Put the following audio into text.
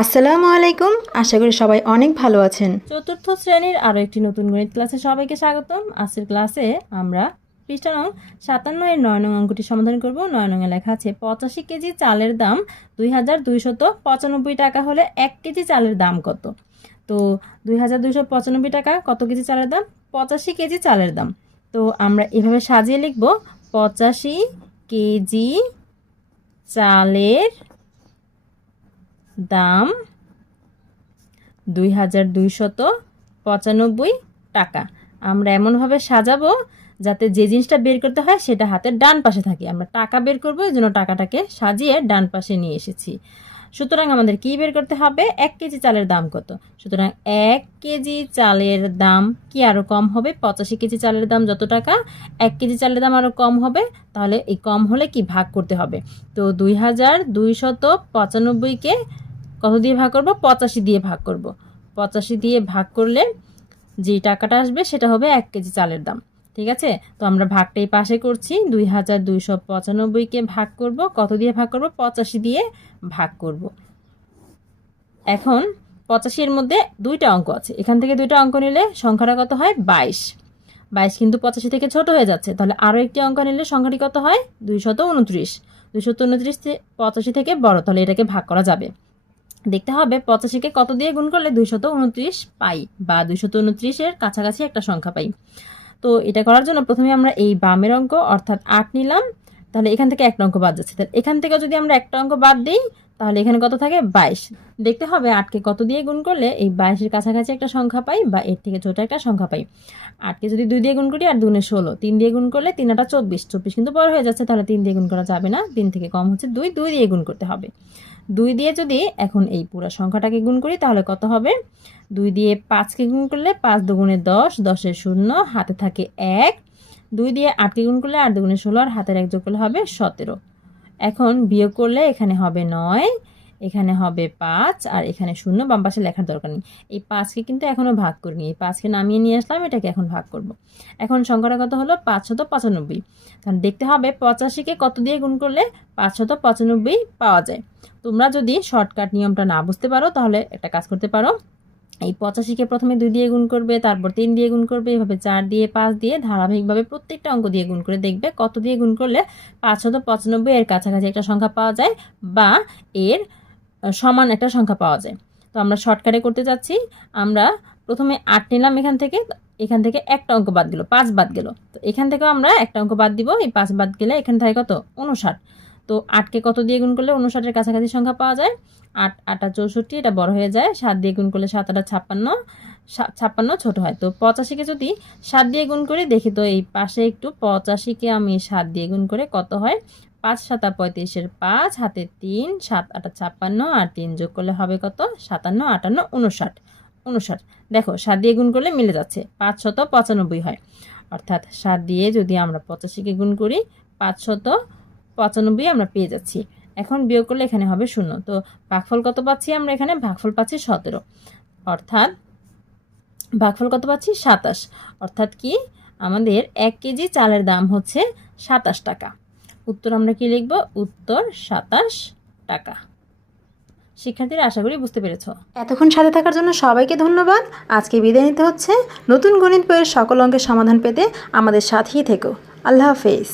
আসসালামু আলাইকুম। আশা করি সবাই অনেক ভালো আছেন। চতুর্থ শ্রেণির আরও একটি নতুন গণিত ক্লাসে সবাইকে স্বাগতম। আজকের ক্লাসে আমরা পৃষ্ঠা নং সাতান্ন এর নয় নং অঙ্কটি সমাধান করব। নয় নঙে লেখা আছে, পঁচাশি কেজি চালের দাম দুই হাজার পঁচানব্বই টাকা হলে এক কেজি চালের দাম কত? তো দুই হাজার দুইশো পঁচানব্বই টাকা, কত কেজি চালের দাম? পঁচাশি কেজি চালের দাম। তো আমরা এভাবে সাজিয়ে লিখব, পঁচাশি কেজি চালের দাম দুই হাজার দুইশত পঁচানব্বই টাকা। আমরা এমনভাবে সাজাবো যাতে যে জিনিসটা বের করতে হয় সেটা হাতের ডান পাশে থাকে। আমরা টাকা বের করব, এই জন্য টাকাটাকে সাজিয়ে ডান পাশে নিয়ে এসেছি। সুতরাং আমাদের কি বের করতে হবে? এক কেজি চালের দাম কত? সুতরাং এক কেজি চালের দাম কি আরও কম হবে? পঁচাশি কেজি চালের দাম যত টাকা, এক কেজি চালের দাম আরও কম হবে। তাহলে এই কম হলে কি ভাগ করতে হবে? তো দুই হাজার দুইশত পঁচানব্বইকে কত দিয়ে ভাগ করব? পঁচাশি দিয়ে ভাগ করব। পঁচাশি দিয়ে ভাগ করলে যে টাকাটা আসবে সেটা হবে এক কেজি চালের দাম। ঠিক আছে? তো আমরা ভাগটাই পাশে করছি। দুই হাজার দুইশো পঁচানব্বইকে ভাগ করব। কত দিয়ে ভাগ করব? পঁচাশি দিয়ে ভাগ করব। এখন পঁচাশির মধ্যে দুইটা অঙ্ক আছে। এখান থেকে দুইটা অঙ্ক নিলে সংখ্যাটা কত হয়? বাইশ। বাইশ কিন্তু পঁচাশি থেকে ছোট হয়ে যাচ্ছে। তাহলে আরও একটি অঙ্ক নিলে সংখ্যাটি কত হয়? দুইশত উনত্রিশ। দুইশত উনত্রিশ পঁচাশি থেকে বড়। তাহলে এটাকে ভাগ করা যাবে। দেখতে হবে পঁচাশিকে কত দিয়ে গুণ করলে দুইশত উনত্রিশ পাই বা দুইশত উনত্রিশের কাছাকাছি একটা সংখ্যা পাই। তো এটা করার জন্য প্রথমে আমরা এই বামের অঙ্ক অর্থাৎ আট নিলাম। তাহলে এখান থেকে একটা অঙ্ক বাদ যাচ্ছে। তাহলে এখান থেকে যদি আমরা একটা অঙ্ক বাদ দিই তাহলে এখানে কত থাকে? বাইশ। দেখতে হবে আটকে কত দিয়ে গুণ করলে এই বাইশের কাছাকাছি একটা সংখ্যা পাই বা এর থেকে ছোট একটা সংখ্যা পাই। আটকে যদি দুই দিয়ে গুণ করি, আর দুনে ষোলো। তিন দিয়ে গুণ করলে তিন আটা চব্বিশ। চব্বিশ কিন্তু বড় হয়ে যাচ্ছে, তাহলে তিন দিয়ে গুণ করা যাবে না। তিন থেকে কম হচ্ছে দুই দুই দিয়ে গুণ করতে হবে। দুই দিয়ে যদি এখন এই পুরো সংখ্যাটাকে গুণ করি, তাহলে কত হবে? দুই দিয়ে পাঁচকে গুণ করলে পাঁচ দুগুণে দশ দশের শূন্য, হাতে থাকে এক। দুই দিয়ে আটকে গুণ করলে আট দুগুণে ষোলো, আর হাতের এক যোগ করলে হবে সতেরো। এখন বিয়োগ করলে এখানে হবে নয়, এখানে হবে পাঁচ, আর এখানে শূন্য, বাম পাশে লেখার দরকার নেই। এই পাঁচকে কিন্তু এখনও ভাগ করিনি। এই পাঁচকে নামিয়ে নিয়ে আসলাম, এটাকে এখন ভাগ করব। এখন সংখ্যাটা কত হলো? পাঁচশত পঁচানব্বই। কারণ দেখতে হবে পঁচাশিকে কত দিয়ে গুণ করলে পাঁচশত পঁচানব্বই পাওয়া যায়। তোমরা যদি শর্টকাট নিয়মটা না বুঝতে পারো, তাহলে একটা কাজ করতে পারো। এই পঁচাশিকে প্রথমে দুই দিয়ে গুণ করবে, তারপর তিন দিয়ে গুণ করবে, এভাবে চার দিয়ে পাঁচ দিয়ে ধারাবাহিকভাবে প্রত্যেকটা অঙ্ক দিয়ে গুণ করে দেখবে কত দিয়ে গুণ করলে পাঁচশত পঁচানব্বই এর কাছাকাছি একটা সংখ্যা পাওয়া যায় বা এর সমান একটা সংখ্যা পাওয়া যায়। তো আমরা শর্টকাটে করতে যাচ্ছি। আমরা প্রথমে আট নিলাম এখান থেকে এখান থেকে একটা অঙ্ক বাদ গেল, পাঁচ বাদ গেল। তো এখান থেকেও আমরা একটা অঙ্ক বাদ দিব। এই পাঁচ বাদ গেলে এখান থেকে কত? উনষাট তো আটকে কত দিয়ে গুণ করলে উনষাটের কাছাকাছি সংখ্যা পাওয়া যায়? আট, আটা চৌষট্টি, এটা বড় হয়ে যায়। সাত দিয়ে গুণ করলে সাত, আটা ছাপ্পান্ন ছাপ্পান্ন ছোট হয়। তো পঁচাশিকে যদি সাত দিয়ে গুণ করি, দেখি তো এই পাশে একটু পঁচাশিকে আমি সাত দিয়ে গুণ করে কত হয়? পাঁচ, সাতা পঁয়ত্রিশের পাঁচ, হাতে তিন, সাত, আটা ছাপ্পান্ন, আর তিন যোগ করলে হবে কত? সাতান্ন, আটান্ন, উনষাট উনষাট। দেখো, সাত দিয়ে গুণ করলে মিলে যাচ্ছে। পাঁচ শত পঁচানব্বই হয়। অর্থাৎ সাত দিয়ে যদি আমরা পঁচাশিকে গুণ করি, পাঁচ শত পঁচানব্বই আমরা পেয়ে যাচ্ছি। এখন বিয়োগ করলে এখানে হবে শূন্য। তো ভাগফল কত পাচ্ছি আমরা এখানে? ভাগফল পাচ্ছি সতেরো। অর্থাৎ ভাগফল কত পাচ্ছি? সাতাশ। অর্থাৎ কি? আমাদের এক কেজি চালের দাম হচ্ছে সাতাশ টাকা। উত্তর আমরা কি লিখব? উত্তর সাতাশ টাকা। শিক্ষার্থীরা, আশা করি বুঝতে পেরেছ। এতক্ষণ সাথে থাকার জন্য সবাইকে ধন্যবাদ। আজকে বিদায় নিতে হচ্ছে। নতুন গণিত বইয়ের সকল অঙ্কের সমাধান পেতে আমাদের সাথেই থেকো। আল্লাহ হাফেজ।